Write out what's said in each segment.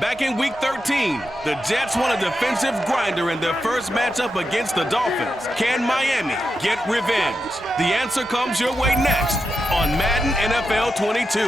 Back in Week 13, the Jets won a defensive grinder in their first matchup against the Dolphins. Can Miami get revenge? The answer comes your way next on Madden NFL 22.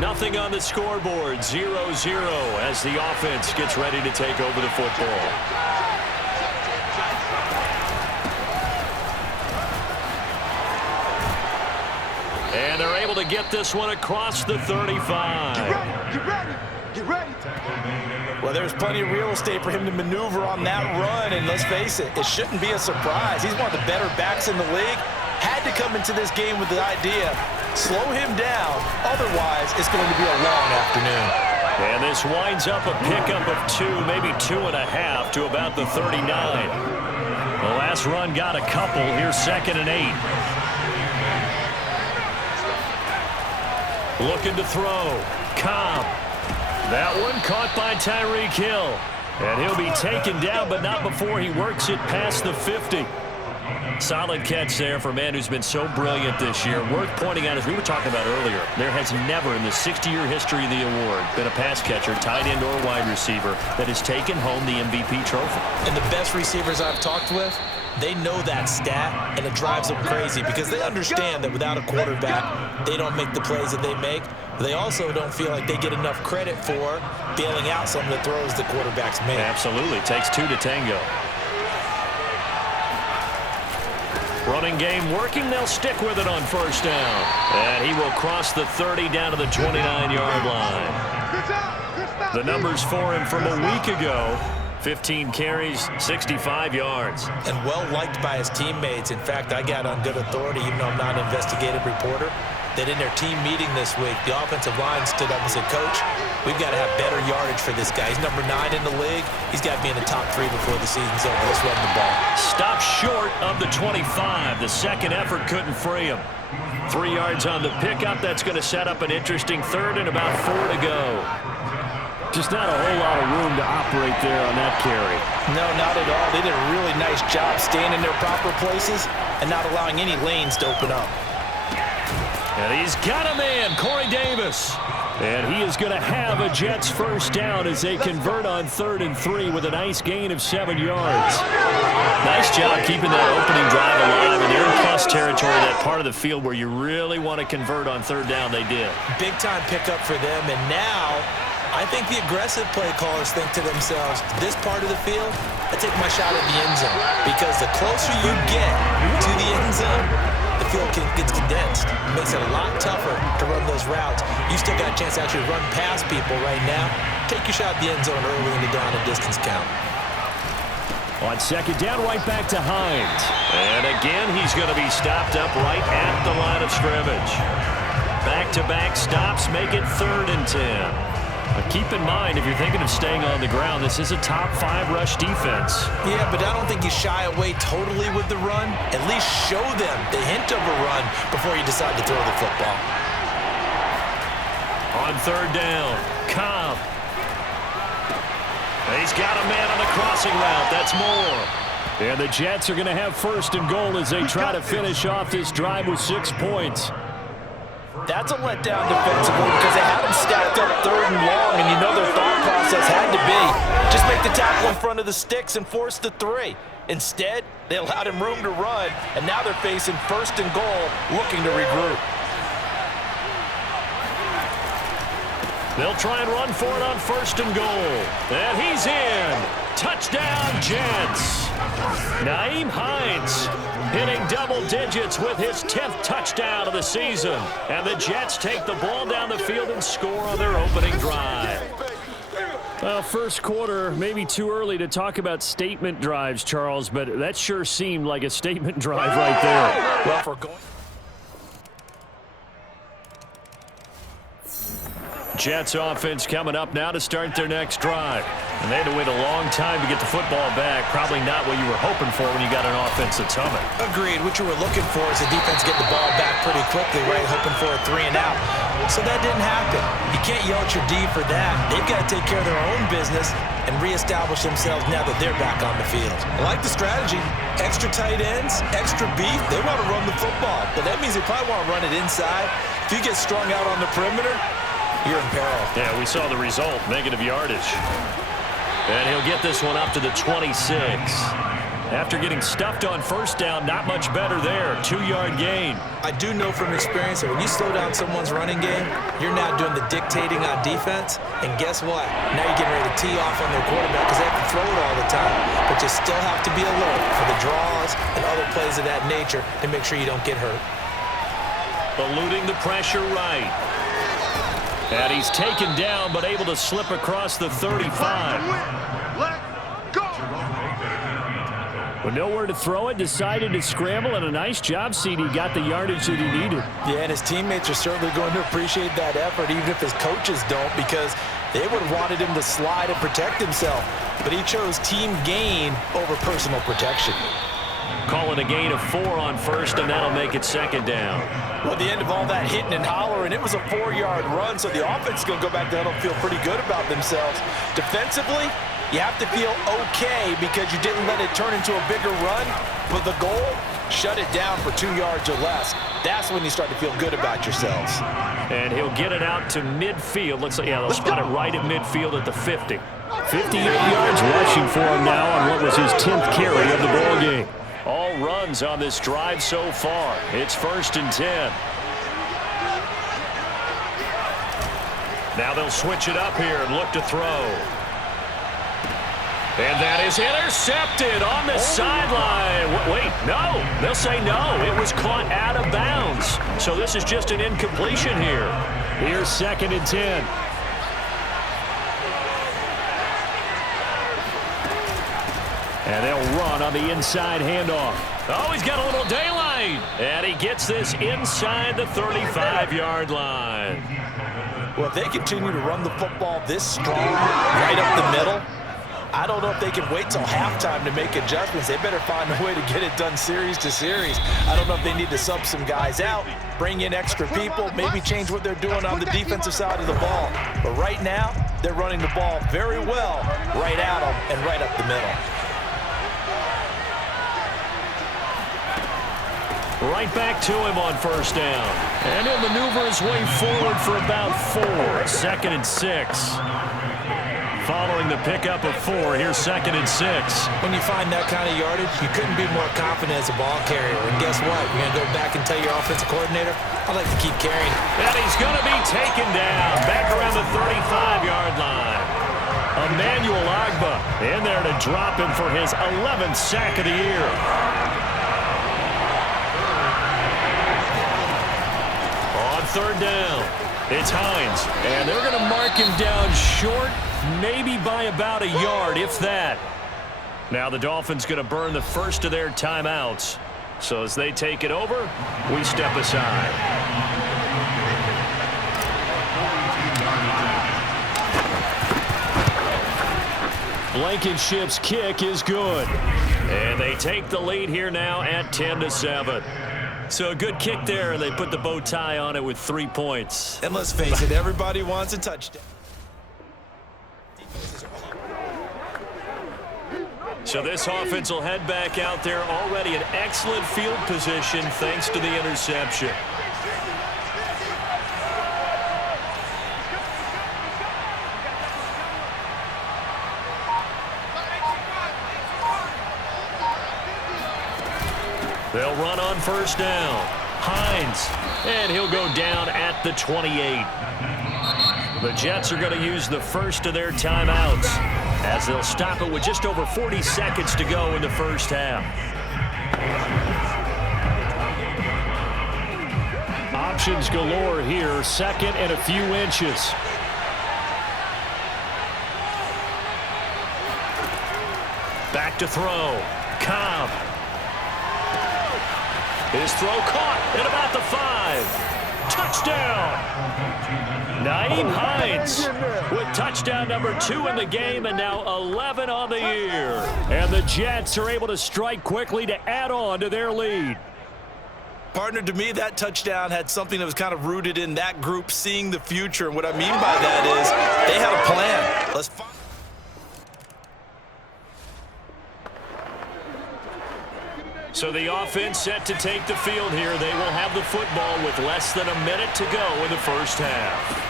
Nothing on the scoreboard, 0-0 as the offense gets ready to take over the football. And they're able to get this one across the 35. Get ready. Well, there's plenty of real estate for him to maneuver on that run, and let's face it, it shouldn't be a surprise. He's one of the better backs in the league. Had to come into this game with the idea, slow him down, otherwise it's going to be a long afternoon. And this winds up a pickup of 2, maybe 2.5 to about the 39. The last run got a couple. Here's 2nd and 8. Looking to throw. Cobb. That one caught by Tyreek Hill. And he'll be taken down, but not before he works it past the 50. Solid catch there for a man who's been so brilliant this year. Worth pointing out, as we were talking about earlier, there has never in the 60-year history of the award been a pass catcher, tight end, or wide receiver that has taken home the MVP trophy. And the best receivers I've talked with, they know that stat, and it drives them crazy because they understand that without a quarterback, they don't make the plays that they make. They also don't feel like they get enough credit for bailing out some of the throws the quarterbacks make. Absolutely. Takes 2 to tango. Running game working. They'll stick with it on first down. And he will cross the 30 down to the 29-yard line. The numbers for him from a week ago: 15 carries, 65 yards. And well-liked by his teammates. In fact, I got on good authority, even though I'm not an investigative reporter, that in their team meeting this week, the offensive line stood up and said, "Coach, we've got to have better yardage for this guy. He's number 9 in the league. He's got to be in the top 3 before the season's over. Let's run the ball." Stop short of the 25. The second effort couldn't free him. 3 yards on the pickup. That's going to set up an interesting 3rd and about 4 to go. Just not a whole lot of room to operate there on that carry. No, not at all. They did a really nice job staying in their proper places and not allowing any lanes to open up. And he's got a man, Corey Davis. And he is going to have a Jets first down as they convert on 3rd and 3 with a nice gain of 7 yards. Nice job keeping that opening drive alive. And they're in plus territory, that part of the field where you really want to convert on 3rd down. They did. Big-time pickup for them. And now I think the aggressive play callers think to themselves, this part of the field, I take my shot at the end zone. Because the closer you get to the end zone, the field gets condensed. It makes it a lot tougher to run those routes. You still got a chance to actually run past people right now. Take your shot at the end zone early in the down and distance count. On 2nd down, right back to Hines. And again, he's going to be stopped up right at the line of scrimmage. Back-to-back stops make it 3rd and 10. But keep in mind, if you're thinking of staying on the ground, this is a top 5 rush defense. Yeah, but I don't think you shy away totally with the run. At least show them the hint of a run before you decide to throw the football. On 3rd down, Cobb. He's got a man on the crossing route. That's more. And the Jets are going to have 1st and goal as they try to finish off this drive with 6 points. That's a letdown defensively because they had him stacked up 3rd and long, and you know their thought process had to be just make the tackle in front of the sticks and force the 3. Instead, they allowed him room to run, and now they're facing 1st and goal, looking to regroup. They'll try and run for it on 1st and goal. And he's in. Touchdown, Jets. Nyheim Hines hitting double digits with his 10th touchdown of the season. And the Jets take the ball down the field and score on their opening drive. Well, first quarter, maybe too early to talk about statement drives, Charles, but that sure seemed like a statement drive right there. Well, for going... Jets offense coming up now to start their next drive. And they had to wait a long time to get the football back. Probably not what you were hoping for when you got an offense that's humming. Agreed. What you were looking for is the defense get the ball back pretty quickly, right? Hoping for a 3 and out. So that didn't happen. You can't yell at your D for that. They've got to take care of their own business and reestablish themselves now that they're back on the field. I like the strategy. Extra tight ends, extra beef. They want to run the football, but that means they probably want to run it inside. If you get strung out on the perimeter, you're in peril. Yeah, we saw the result, negative yardage. And he'll get this one up to the 26. After getting stuffed on first down, not much better there. 2-yard gain. I do know from experience that when you slow down someone's running game, you're now doing the dictating on defense. And guess what? Now you're getting ready to tee off on their quarterback because they have to throw it all the time. But you still have to be alert for the draws and other plays of that nature to make sure you don't get hurt. Eluding the pressure right. And he's taken down but able to slip across the 35. With nowhere to throw it, decided to scramble, and a nice job, CD. Got the yardage that he needed. Yeah, and his teammates are certainly going to appreciate that effort, even if his coaches don't, because they would have wanted him to slide and protect himself. But he chose team gain over personal protection. Call it a gain of 4 on first, and that'll make it second down. Well, at the end of all that hitting and hollering, it was a 4-yard run, so the offense is going to go back to huddle and feel pretty good about themselves. Defensively, you have to feel okay because you didn't let it turn into a bigger run. But the goal, shut it down for 2 yards or less. That's when you start to feel good about yourselves. And he'll get it out to midfield. Looks like, yeah, they'll spot it right at midfield at the 50. 58 yards rushing for him now on what was his 10th carry of the ball game. All runs on this drive so far. It's 1st and 10. Now they'll switch it up here and look to throw. And that is intercepted on the sideline. Wait, no. They'll say no. It was caught out of bounds. So this is just an incompletion here. Here's 2nd and 10. And they'll run on the inside handoff. Oh, he's got a little daylight. And he gets this inside the 35-yard line. Well, if they continue to run the football this strong, right up the middle, I don't know if they can wait till halftime to make adjustments. They better find a way to get it done series to series. I don't know if they need to sub some guys out, bring in extra people, maybe change what they're doing on the defensive side of the ball. But right now, they're running the ball very well right at them and right up the middle. Right back to him on first down. And he'll maneuver his way forward for about 4. 2nd and 6. Following the pickup of 4, here's 2nd and 6. When you find that kind of yardage, you couldn't be more confident as a ball carrier. And guess what? You're going to go back and tell your offensive coordinator, I'd like to keep carrying. And he's going to be taken down back around the 35-yard line. Emmanuel Agba in there to drop him for his 11th sack of the year. On 3rd down, it's Hines. And they're going to mark him down short, maybe by about a yard, if that. Now the Dolphins going to burn the first of their timeouts. So as they take it over, we step aside. Blankenship's kick is good. And they take the lead here now at 10-7. So a good kick there, and they put the bow tie on it with 3 points. And let's face it, everybody wants a touchdown. So this offense will head back out there, already in excellent field position thanks to the interception. They'll run on first down. Hines, and he'll go down at the 28. The Jets are going to use the first of their timeouts as they'll stop it with just over 40 seconds to go in the first half. Options galore here, 2nd and a few inches. Back to throw. Cobb. His throw caught at about the 5. Touchdown! Naeem Hines with touchdown number 2 in the game and now 11 on the year. And the Jets are able to strike quickly to add on to their lead. Partner, to me, that touchdown had something that was kind of rooted in that group seeing the future. And what I mean by that is they had a plan. Let's find. So the offense set to take the field here. They will have the football with less than a minute to go in the first half.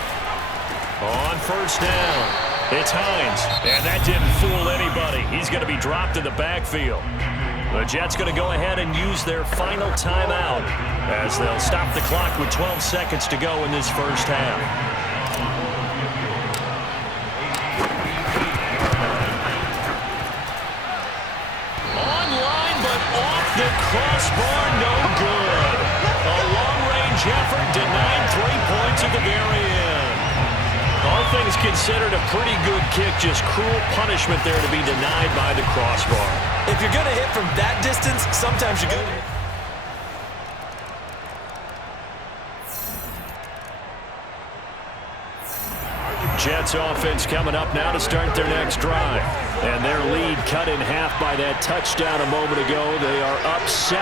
On first down, it's Hines. And that didn't fool anybody. He's going to be dropped in the backfield. The Jets going to go ahead and use their final timeout as they'll stop the clock with 12 seconds to go in this first half. Online, but off the crossbar, no good. A long-range effort denied 3 points at the very end. All things considered, a pretty good kick, just cruel punishment there to be denied by the crossbar. If you're going to hit from that distance, sometimes you're going to hit. Jets offense coming up now to start their next drive. And their lead cut in half by that touchdown a moment ago. They are up 7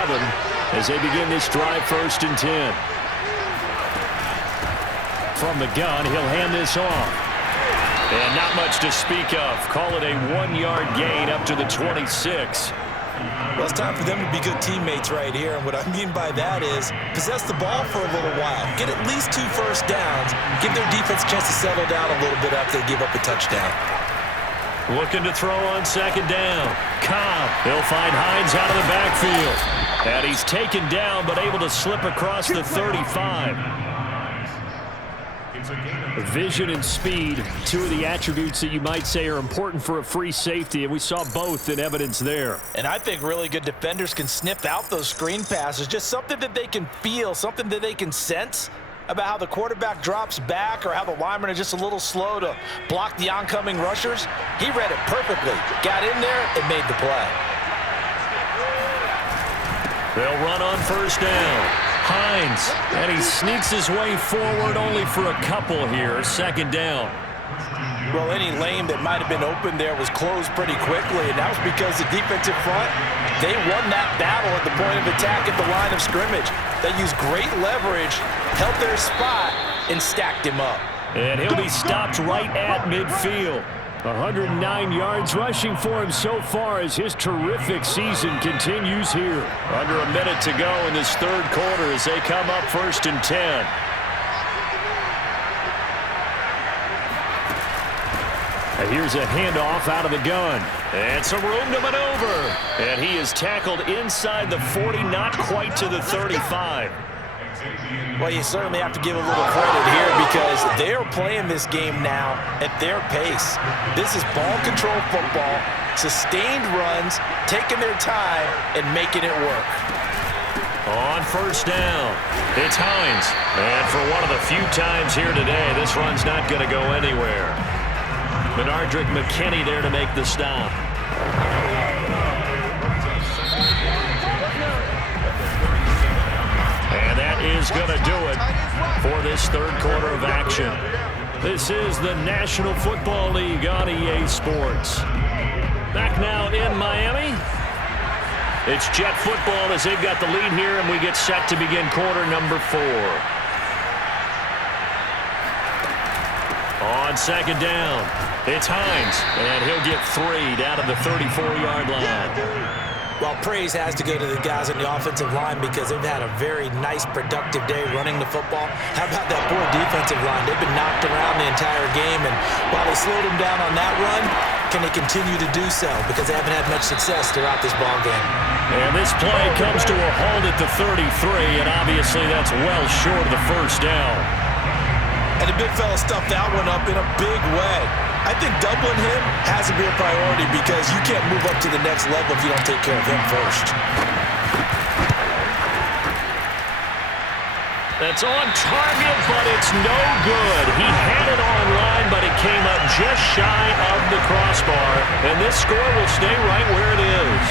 as they begin this drive, 1st and 10. From the gun, he'll hand this off. And not much to speak of. Call it a 1-yard gain up to the 26. Well, it's time for them to be good teammates right here. And what I mean by that is possess the ball for a little while. Get at least 2 first downs. Give their defense a chance to settle down a little bit after they give up a touchdown. Looking to throw on 2nd down. Cobb, he'll find Hines out of the backfield. And he's taken down but able to slip across the 35. Vision and speed, 2 of the attributes that you might say are important for a free safety, and we saw both in evidence there. And I think really good defenders can sniff out those screen passes, just something that they can feel, something that they can sense about how the quarterback drops back or how the linemen are just a little slow to block the oncoming rushers. He read it perfectly, got in there, and made the play. They'll run on 1st down. Hines, and he sneaks his way forward only for a couple here. 2nd down. Well, any lane that might have been open there was closed pretty quickly, and that was because the defensive front, they won that battle at the point of attack at the line of scrimmage. They used great leverage, held their spot, and stacked him up. And he'll be stopped right at midfield. 109 yards rushing for him so far as his terrific season continues here. Under a minute to go in this 3rd quarter as they come up 1st and 10. And here's a handoff out of the gun. And some room to maneuver. And he is tackled inside the 40, not quite to the 35. Well, you certainly have to give a little credit here because they're playing this game now at their pace. This is ball control football, sustained runs, taking their time, and making it work. On 1st down, it's Hines. And for one of the few times here today, this run's not going to go anywhere. Benardrick McKinney there to make the stop. Is going to do it for this 3rd quarter of action. This is the National Football League on EA Sports. Back now in Miami. It's Jet football as they've got the lead here, and we get set to begin quarter number 4. On 2nd down, it's Hines, and he'll get 3 down at the 34-yard line. Well, praise has to go to the guys on the offensive line because they've had a very nice, productive day running the football. How about that poor defensive line? They've been knocked around the entire game, and while they slowed them down on that run, can they continue to do so? Because they haven't had much success throughout this ball game. And this play comes to a halt at the 33, and obviously that's well short of the 1st down. And the big fella stuffed that one up in a big way. I think doubling him has to be a priority because you can't move up to the next level if you don't take care of him first. That's on target, but it's no good. He had it online, but it came up just shy of the crossbar. And this score will stay right where it is.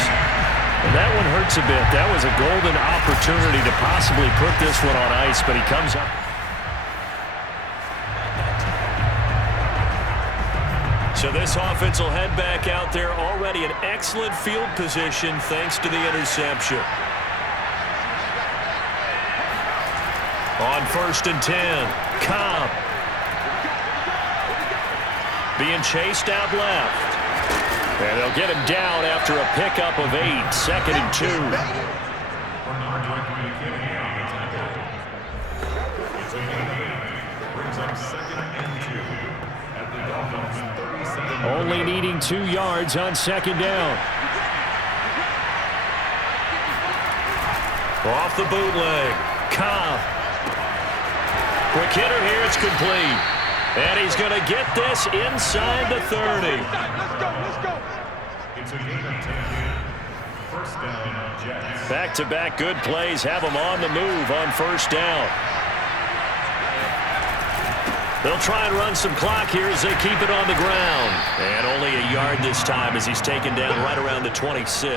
And that one hurts a bit. That was a golden opportunity to possibly put this one on ice, but he comes up. So this offense will head back out there, already in excellent field position thanks to the interception. On 1st and 10, Cobb. Being chased out left. And they'll get him down after a pickup of 8, 2nd and 2. Only needing 2 yards on 2nd down. Off the bootleg. Cobb. Quick hitter here. It's complete. And he's going to get this inside the 30. Let's go. It's a game of 10. First down, Jets. Back-to-back good plays have them on the move on 1st down. They'll try and run some clock here as they keep it on the ground. And only a yard this time as he's taken down right around the 26.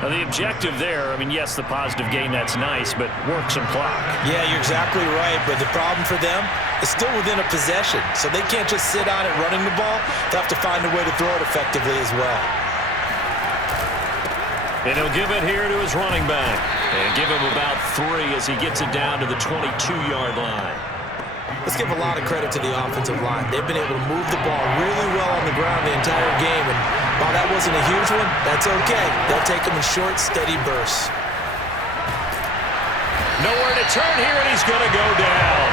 Now the objective there, I mean, yes, the positive gain, that's nice, but work some clock. Yeah, you're exactly right, but the problem for them is still within a possession, so they can't just sit on it running the ball. They have to find a way to throw it effectively as well. And he'll give it here to his running back. And give him about 3 as he gets it down to the 22-yard line. Let's give a lot of credit to the offensive line. They've been able to move the ball really well on the ground the entire game, and while that wasn't a huge one, that's okay. They'll take them in short, steady bursts. Nowhere to turn here, and he's going to go down.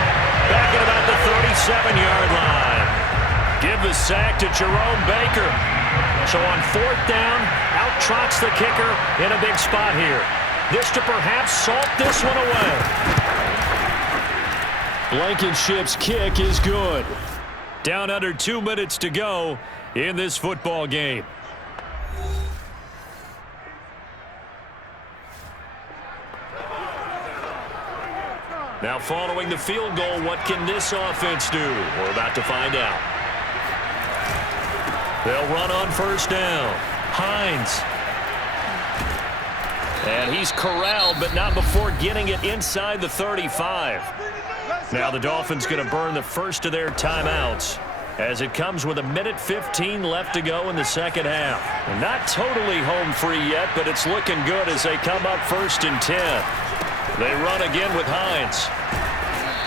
Back at about the 37-yard line. Give the sack to Jerome Baker. So on 4th down, out trots the kicker in a big spot here. This to perhaps salt this one away. Blankenship's kick is good. Down under 2 minutes to go in this football game. Now following the field goal, what can this offense do? We're about to find out. They'll run on 1st down. Hines. And he's corralled, but not before getting it inside the 35. Now the Dolphins going to burn the first of their timeouts as it comes with 1:15 left to go in the 2nd half. And not totally home free yet, but it's looking good as they come up 1st and 10. They run again with Hines.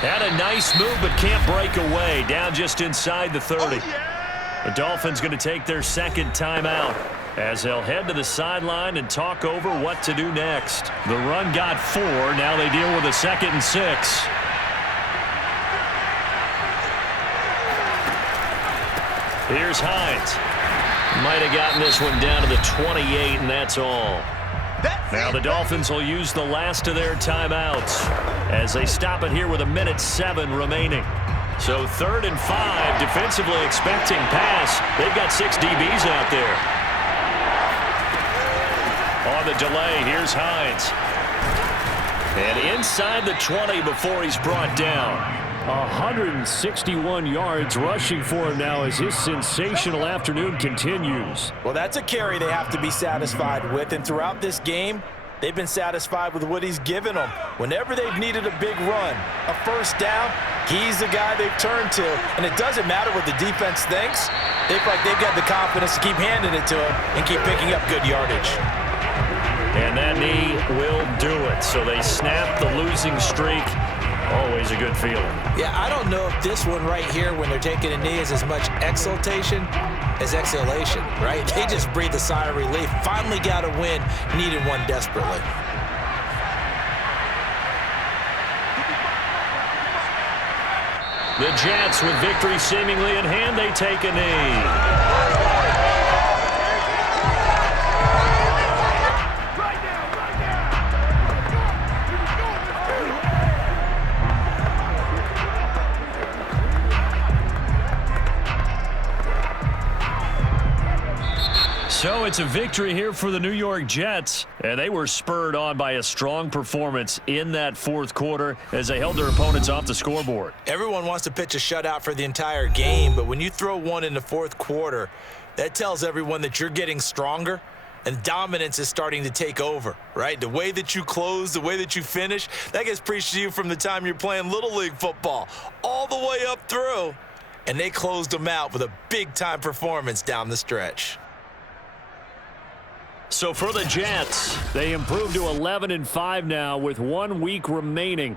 Had a nice move, but can't break away. Down just inside the 30. The Dolphins going to take their 2nd timeout as they'll head to the sideline and talk over what to do next. The run got 4. Now they deal with a 2nd and 6. Here's Hines. Might have gotten this one down to the 28, and that's all. Now the Dolphins will use the last of their timeouts as they stop it here with 1:07 remaining. So 3rd and 5, defensively expecting pass. They've got 6 DBs out there. On the delay, here's Hines. And inside the 20 before he's brought down. 161 yards rushing for him now as his sensational afternoon continues. Well, that's a carry they have to be satisfied with, and throughout this game, they've been satisfied with what he's given them. Whenever they've needed a big run, a 1st down, he's the guy they've turned to. And it doesn't matter what the defense thinks. They feel like they've got the confidence to keep handing it to him and keep picking up good yardage. And that knee will do it. So they snap the losing streak. Always a good feeling. Yeah, I don't know if this one right here, when they're taking a knee, is as much exultation as exhalation, right? They just breathe a sigh of relief. Finally got a win, needed one desperately. The Jets, with victory seemingly in hand, they take a knee. So it's a victory here for the New York Jets, and they were spurred on by a strong performance in that 4th quarter as they held their opponents off the scoreboard. Everyone wants to pitch a shutout for the entire game, but when you throw one in the 4th quarter, that tells everyone that you're getting stronger and dominance is starting to take over, right? The way that you close, the way that you finish, that gets preached to you from the time you're playing Little League football all the way up through. and they closed them out with a big-time performance down the stretch. So for the Jets, they improved to 11-5 now with 1 week remaining.